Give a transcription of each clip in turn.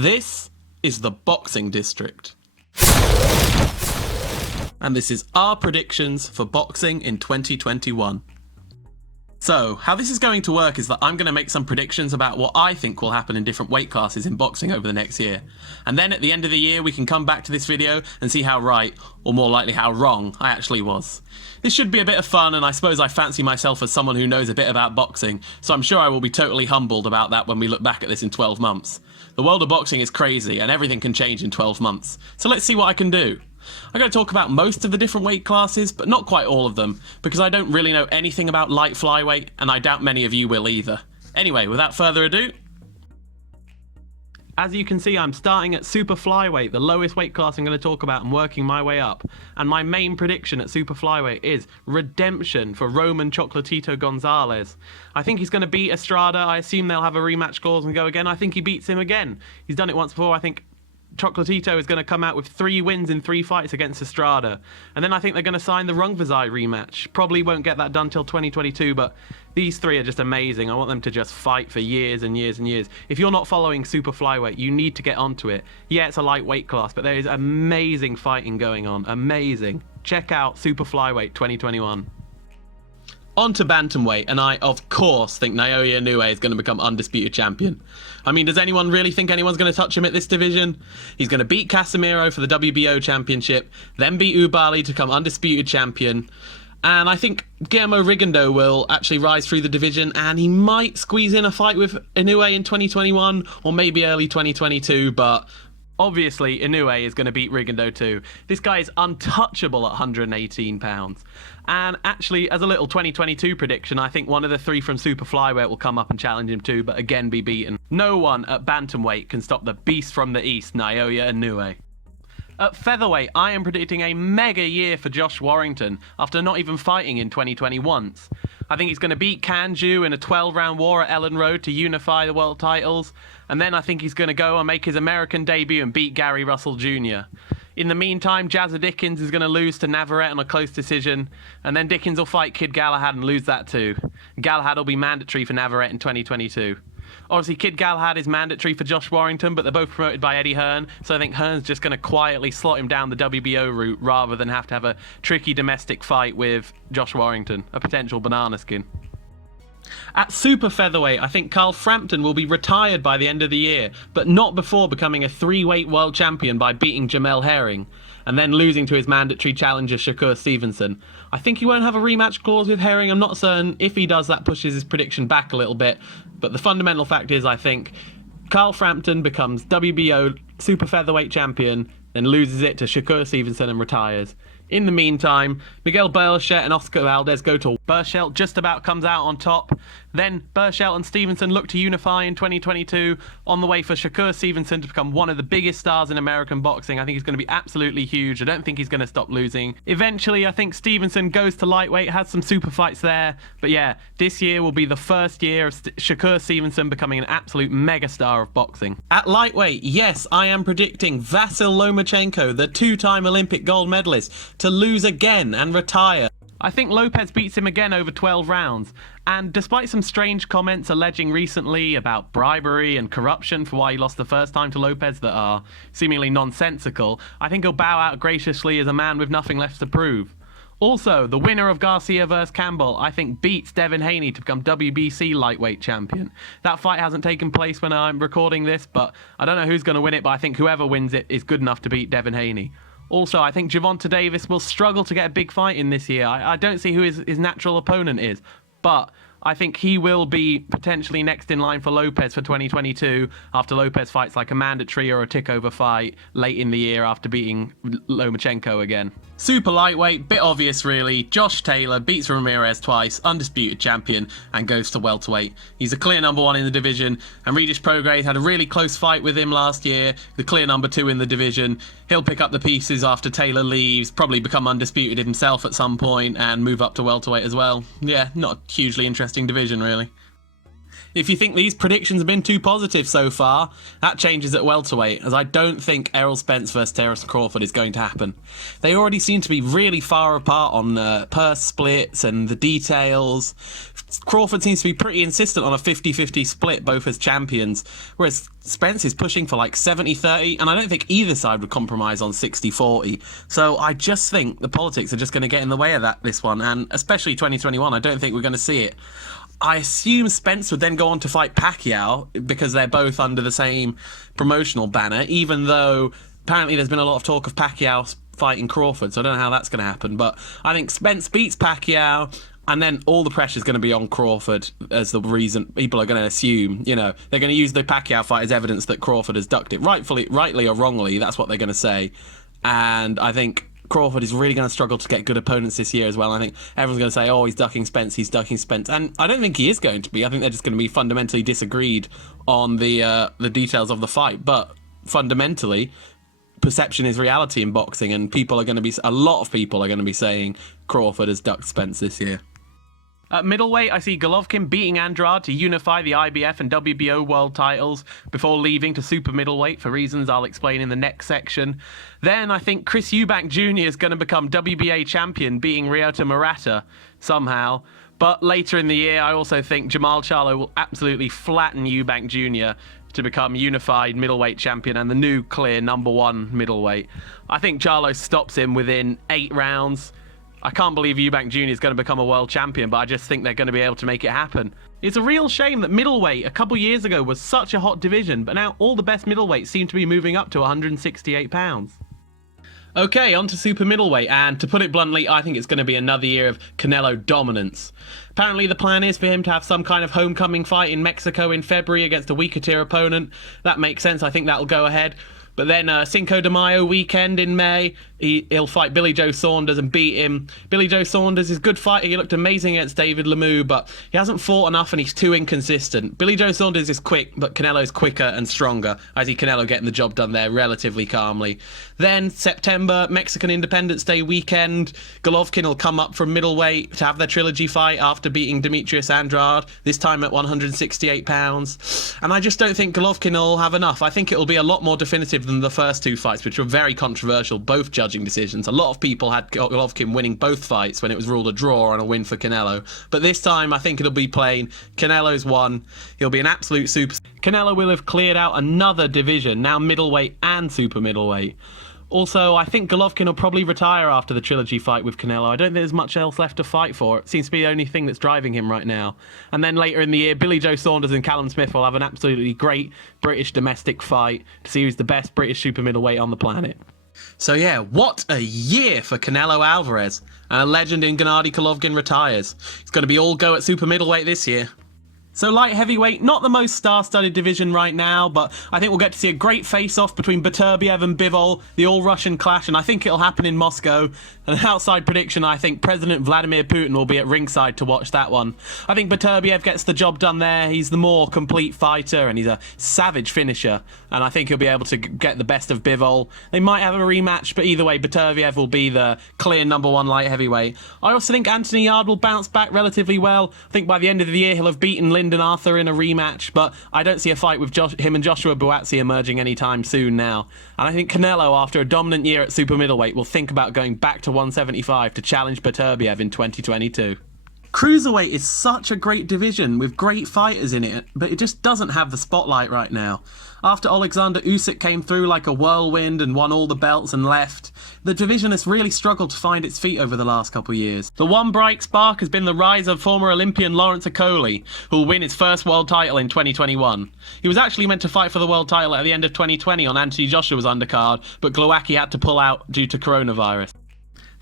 This is the Boxing District. And this is our predictions for boxing in 2021. So, how this is going to work is that I'm going to make some predictions about what I think will happen in different weight classes in boxing over the next year. And then at the end of the year, we can come back to this video and see how right, or more likely how wrong, I actually was. This should be a bit of fun, and I suppose I fancy myself as someone who knows a bit about boxing, so I'm sure I will be totally humbled about that when we look back at this in 12 months. The world of boxing is crazy, and everything can change in 12 months. So let's see what I can do. I'm going to talk about most of the different weight classes, but not quite all of them, because I don't really know anything about light flyweight, and I doubt many of you will either. Anyway, without further ado, as you can see, I'm starting at super flyweight, the lowest weight class I'm going to talk about, and working my way up. And my main prediction at super flyweight is redemption for Roman Chocolatito Gonzalez. I think he's going to beat Estrada. I assume they'll have a rematch clause and go again. I think he beats him again. He's done it once before. I think Chocolatito is going to come out with 3 wins in 3 fights against Estrada. And then I think they're going to sign the Rungvisai rematch. Probably won't get that done till 2022, but these 3 are just amazing. I want them to just fight for years and years and years. If you're not following super flyweight, you need to get onto it. Yeah, it's a lightweight class, but there is amazing fighting going on. Amazing. Check out super flyweight 2021. On to Bantamweight, and I, of course, think Naoya Inoue is going to become undisputed champion. I mean, does anyone really think anyone's going to touch him at this division? He's going to beat Casemiro for the WBO championship, then beat Ubali to become undisputed champion. And I think Guillermo Rigondeaux will actually rise through the division, and he might squeeze in a fight with Inoue in 2021, or maybe early 2022, but obviously Inoue is going to beat Rigondeaux too. This guy is untouchable at 118 pounds. And actually, as a little 2022 prediction, I think one of the 3 from super flyweight will come up and challenge him too, but again be beaten. No one at bantamweight can stop the beast from the east, Naoya Inoue. At featherweight, I am predicting a mega year for Josh Warrington after not even fighting in 2020 once. I think he's going to beat Kanju in a 12-round war at Ellen Road to unify the world titles, and then I think he's going to go and make his American debut and beat Gary Russell Jr. In the meantime, Jazza Dickens is going to lose to Navarrete on a close decision, and then Dickens will fight Kid Galahad and lose that too. Galahad will be mandatory for Navarrete in 2022. Obviously, Kid Galahad is mandatory for Josh Warrington, but they're both promoted by Eddie Hearn, so I think Hearn's just going to quietly slot him down the WBO route rather than have to have a tricky domestic fight with Josh Warrington, a potential banana skin. At super featherweight, I think Carl Frampton will be retired by the end of the year, but not before becoming a 3-weight world champion by beating Jamel Herring, and then losing to his mandatory challenger Shakur Stevenson. I think he won't have a rematch clause with Herring. I'm not certain. If he does, that pushes his prediction back a little bit, but the fundamental fact is I think Carl Frampton becomes WBO super featherweight champion, then loses it to Shakur Stevenson and retires. In the meantime, Miguel Berchelt and Oscar Valdez go to Berchelt just about comes out on top. Then Berchelt and Stevenson look to unify in 2022 on the way for Shakur Stevenson to become one of the biggest stars in American boxing. I think he's going to be absolutely huge. I don't think he's going to stop losing. Eventually, I think Stevenson goes to lightweight, has some super fights there. But yeah, this year will be the first year of Shakur Stevenson becoming an absolute megastar of boxing. At lightweight, yes, I am predicting Vasyl Lomachenko, the 2-time Olympic gold medalist, to lose again and retire. I think Lopez beats him again over 12 rounds, and despite some strange comments alleging recently about bribery and corruption for why he lost the first time to Lopez that are seemingly nonsensical, I think he'll bow out graciously as a man with nothing left to prove. Also, the winner of Garcia vs Campbell, I think, beats Devin Haney to become WBC lightweight champion. That fight hasn't taken place when I'm recording this, but I don't know who's going to win it, but I think whoever wins it is good enough to beat Devin Haney. Also, I think Gervonta Davis will struggle to get a big fight in this year. I don't see who his natural opponent is, but I think he will be potentially next in line for Lopez for 2022 after Lopez fights like a mandatory or a tick-over fight late in the year after beating Lomachenko again. Super lightweight, bit obvious really. Josh Taylor beats Ramirez twice, undisputed champion, and goes to welterweight. He's a clear number 1 in the division, and Regis Prograis had a really close fight with him last year, the clear number 2 in the division. He'll pick up the pieces after Taylor leaves, probably become undisputed himself at some point, and move up to welterweight as well. Yeah, not a hugely interesting division really. If you think these predictions have been too positive so far, that changes at welterweight, as I don't think Errol Spence versus Terence Crawford is going to happen. They already seem to be really far apart on purse splits and the details. Crawford seems to be pretty insistent on a 50-50 split, both as champions, whereas Spence is pushing for like 70-30, and I don't think either side would compromise on 60-40. So I just think the politics are just going to get in the way of this one, and especially 2021, I don't think we're going to see it. I assume Spence would then go on to fight Pacquiao because they're both under the same promotional banner, even though apparently there's been a lot of talk of Pacquiao fighting Crawford, so I don't know how that's going to happen. But I think Spence beats Pacquiao, and then all the pressure is going to be on Crawford as the reason people are going to assume, they're going to use the Pacquiao fight as evidence that Crawford has ducked it. Rightly or wrongly, that's what they're going to say. And I think Crawford is really going to struggle to get good opponents this year as well. I think everyone's going to say, he's ducking Spence. And I don't think he is going to be. I think they're just going to be fundamentally disagreed on the details of the fight. But fundamentally, perception is reality in boxing, and a lot of people are going to be saying Crawford has ducked Spence this year. At middleweight, I see Golovkin beating Andrade to unify the IBF and WBO world titles before leaving to super middleweight for reasons I'll explain in the next section. Then I think Chris Eubank Jr. is going to become WBA champion, beating Ryota Murata somehow. But later in the year, I also think Jamal Charlo will absolutely flatten Eubank Jr. to become unified middleweight champion and the new clear #1 middleweight. I think Charlo stops him within 8 rounds. I can't believe Eubank Jr. is going to become a world champion, but I just think they're going to be able to make it happen. It's a real shame that middleweight a couple years ago was such a hot division, but now all the best middleweights seem to be moving up to 168 pounds. Okay, on to super middleweight, and to put it bluntly, I think it's going to be another year of Canelo dominance. Apparently the plan is for him to have some kind of homecoming fight in Mexico in February against a weaker tier opponent. That makes sense, I think that'll go ahead. But then Cinco de Mayo weekend in May, he'll fight Billy Joe Saunders and beat him. Billy Joe Saunders is a good fighter. He looked amazing against David Lemieux, but he hasn't fought enough and he's too inconsistent. Billy Joe Saunders is quick, but Canelo's quicker and stronger. I see Canelo getting the job done there relatively calmly. Then September, Mexican Independence Day weekend, Golovkin will come up from middleweight to have their trilogy fight after beating Demetrius Andrade, this time at 168 pounds. And I just don't think Golovkin will have enough. I think it will be a lot more definitive than the first 2 fights, which were very controversial, both judging decisions. A lot of people had Golovkin winning both fights when it was ruled a draw and a win for Canelo. But this time, I think it'll be plain. Canelo's won. He'll be an absolute super. Canelo will have cleared out another division, now middleweight and super middleweight. Also, I think Golovkin will probably retire after the trilogy fight with Canelo. I don't think there's much else left to fight for. It seems to be the only thing that's driving him right now. And then later in the year, Billy Joe Saunders and Callum Smith will have an absolutely great British domestic fight to see who's the best British super middleweight on the planet. So yeah, what a year for Canelo Alvarez. And a legend in Gennady Golovkin retires. It's going to be all go at super middleweight this year. So light heavyweight, not the most star-studded division right now, but I think we'll get to see a great face-off between Beterbiev and Bivol, the all-Russian clash, and I think it'll happen in Moscow. An outside prediction, I think President Vladimir Putin will be at ringside to watch that one. I think Beterbiev gets the job done there. He's the more complete fighter, and he's a savage finisher, and I think he'll be able to get the best of Bivol. They might have a rematch, but either way, Beterbiev will be the clear #1 light heavyweight. I also think Anthony Yarde will bounce back relatively well. I think by the end of the year, he'll have beaten Lyndon Arthur in a rematch, but I don't see a fight with him and Joshua Buatsi emerging anytime soon now. And I think Canelo, after a dominant year at super middleweight, will think about going back to 175 to challenge Beterbiev in 2022. Cruiserweight is such a great division with great fighters in it, but it just doesn't have the spotlight right now. After Alexander Usyk came through like a whirlwind and won all the belts and left, the division has really struggled to find its feet over the last couple of years. The one bright spark has been the rise of former Olympian Lawrence Okolie, who will win his first world title in 2021. He was actually meant to fight for the world title at the end of 2020 on Anthony Joshua's undercard, but Glowacki had to pull out due to coronavirus.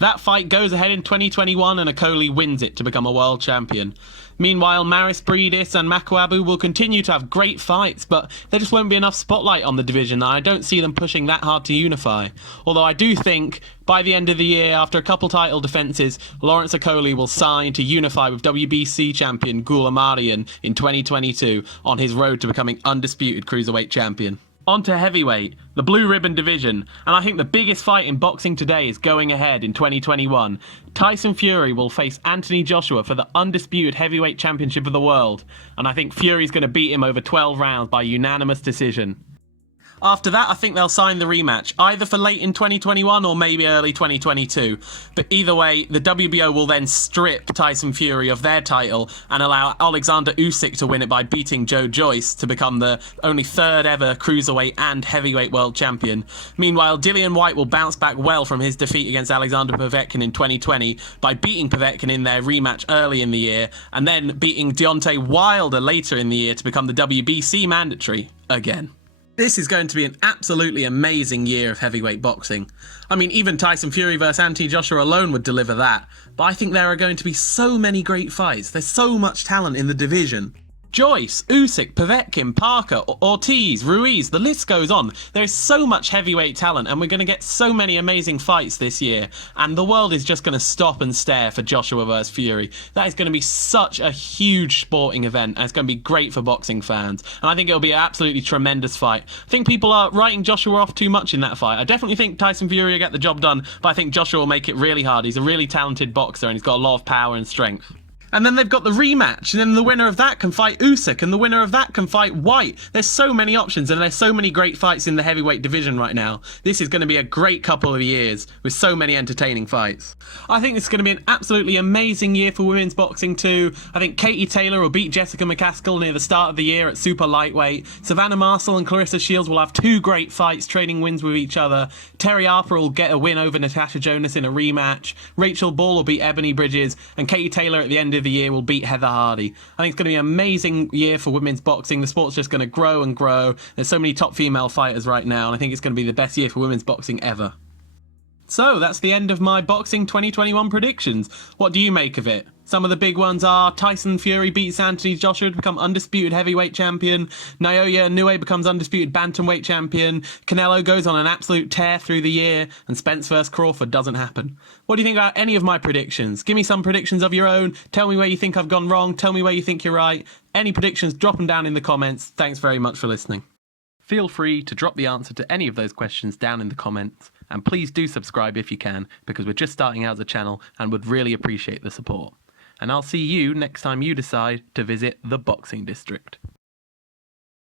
That fight goes ahead in 2021 and Okolie wins it to become a world champion. Meanwhile, Maris Bridis and Makwabu will continue to have great fights, but there just won't be enough spotlight on the division, and I don't see them pushing that hard to unify. Although I do think, by the end of the year, after a couple title defences, Lawrence Okolie will sign to unify with WBC champion Gul Amarian in 2022 on his road to becoming undisputed cruiserweight champion. On to heavyweight, the blue ribbon division, and I think the biggest fight in boxing today is going ahead in 2021. Tyson Fury will face Anthony Joshua for the undisputed heavyweight championship of the world, and I think Fury's going to beat him over 12 rounds by unanimous decision. After that, I think they'll sign the rematch, either for late in 2021 or maybe early 2022. But either way, the WBO will then strip Tyson Fury of their title and allow Alexander Usyk to win it by beating Joe Joyce to become the only third ever cruiserweight and heavyweight world champion. Meanwhile, Dillian Whyte will bounce back well from his defeat against Alexander Povetkin in 2020 by beating Povetkin in their rematch early in the year and then beating Deontay Wilder later in the year to become the WBC mandatory again. This is going to be an absolutely amazing year of heavyweight boxing. I mean, even Tyson Fury versus Anthony Joshua alone would deliver that. But I think there are going to be so many great fights. There's so much talent in the division. Joyce, Usyk, Povetkin, Parker, Ortiz, Ruiz, the list goes on. There is so much heavyweight talent and we're going to get so many amazing fights this year. And the world is just going to stop and stare for Joshua versus Fury. That is going to be such a huge sporting event and it's going to be great for boxing fans. And I think it'll be an absolutely tremendous fight. I think people are writing Joshua off too much in that fight. I definitely think Tyson Fury will get the job done, but I think Joshua will make it really hard. He's a really talented boxer and he's got a lot of power and strength. And then they've got the rematch, and then the winner of that can fight Usyk, and the winner of that can fight White. There's so many options, and there's so many great fights in the heavyweight division right now. This is going to be a great couple of years with so many entertaining fights. I think this is going to be an absolutely amazing year for women's boxing too. I think Katie Taylor will beat Jessica McCaskill near the start of the year at super lightweight. Savannah Marcel and Clarissa Shields will have two great fights, trading wins with each other. Terry Harper will get a win over Natasha Jonas in a rematch. Rachel Ball will beat Ebony Bridges, and Katie Taylor at the end of the year will beat Heather Hardy. I think it's going to be an amazing year for women's boxing. The sport's just going to grow and grow. There's so many top female fighters right now, and I think it's going to be the best year for women's boxing ever. So that's the end of my boxing 2021 predictions. What do you make of it? Some of the big ones are Tyson Fury beats Anthony Joshua to become undisputed heavyweight champion. Naoya Inoue becomes undisputed bantamweight champion. Canelo goes on an absolute tear through the year. And Spence vs Crawford doesn't happen. What do you think about any of my predictions? Give me some predictions of your own. Tell me where you think I've gone wrong. Tell me where you think you're right. Any predictions, drop them down in the comments. Thanks very much for listening. Feel free to drop the answer to any of those questions down in the comments. And please do subscribe if you can, because we're just starting out as a channel and would really appreciate the support. And I'll see you next time you decide to visit the Boxing District.